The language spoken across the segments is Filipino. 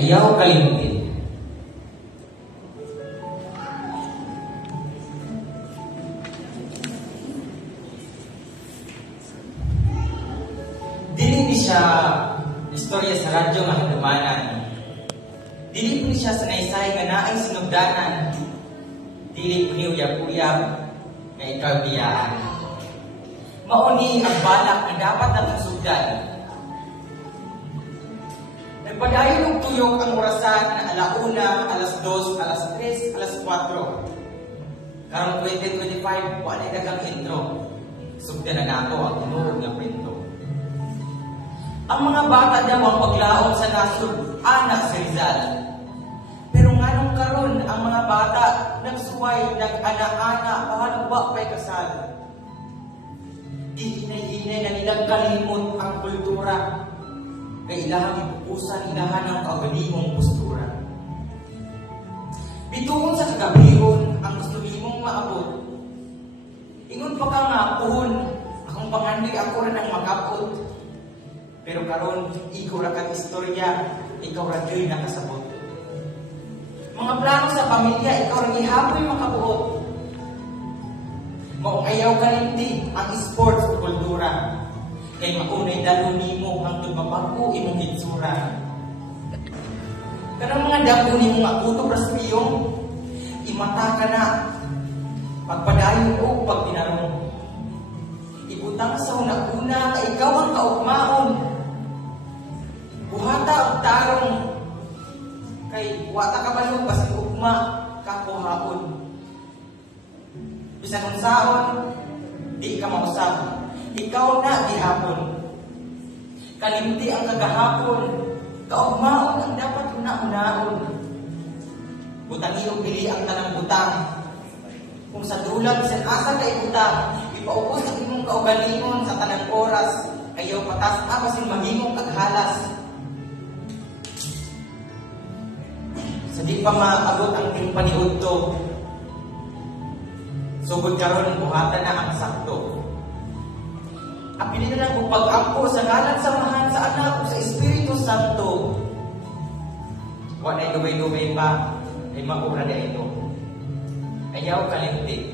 Ayaw kalimutin. Dili siya istorya sa radyo nga hindumanan. Dili po siya sanaysay nga naay sinugdanan. Dili po niya uyab-uyab nga ikaw biyaan. Mauni ang balak na dapat natong sugdan. Nagpadayon ng tuyok ang orasan na alauna, alas 2, alas 3, alas 4. Karong 2025, wala dagang intro. Sugdan na nato ang tinuod nga kwento. Ang mga bata daw ang paglaon sa nasod, anak si Rizal. Pero nganong karon ang mga bata nagsuway, nag-ana-ana, pahalaba pa'y kasal. Ihinay-hinay na nilang kalimot ang kultura. Kailangan ipupusan ilahan ng kaugalimong postura. Bituon sa kagabihon ang gusto nimong maabot. Ingon pa ka nga, puhon, akong pangandig ako rin ang makapot. Pero karon ikaw ra kang istorya, ikaw ra gyud nakasabot. Mga plano sa pamilya, ikaw ra gihapoy makabuot. Mao ayaw kalimti ang sports o kultura. Kay maunay dalo nimo hangtod mabago imong hitsura. Kanang mga dako nimo nga kutob raspiyong, imata ka na pagpadayon o pagtinarong. Ibutang sa una-una ka ikaw ang kaugmaon. Buhata ang tarong kay wata ka balog basig ugma kapuhaon. Bisan kung saon, di ka mausap. Ikaw na gihapon. Kalimti ang kagahapon. Kaugmaon ang dapat una-unaon. Butang iyong pili ang tanang butang. Kung sa dulang bisan asa ka ibutang, ipaubos ang imong kaugalingon sa tanang oras. Ayaw patas abasin mahimong kaghalas. Sa di pa maabot ang timpaniud to, sugod karon buhatan na ang sakto. Apilin na lang kung pag-ampo sa ngalan samahan sa anak o sa Espiritu Santo. Wala ay lumay-lumay pa, ay maura na ito. Ayaw kalimti.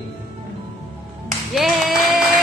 Yay!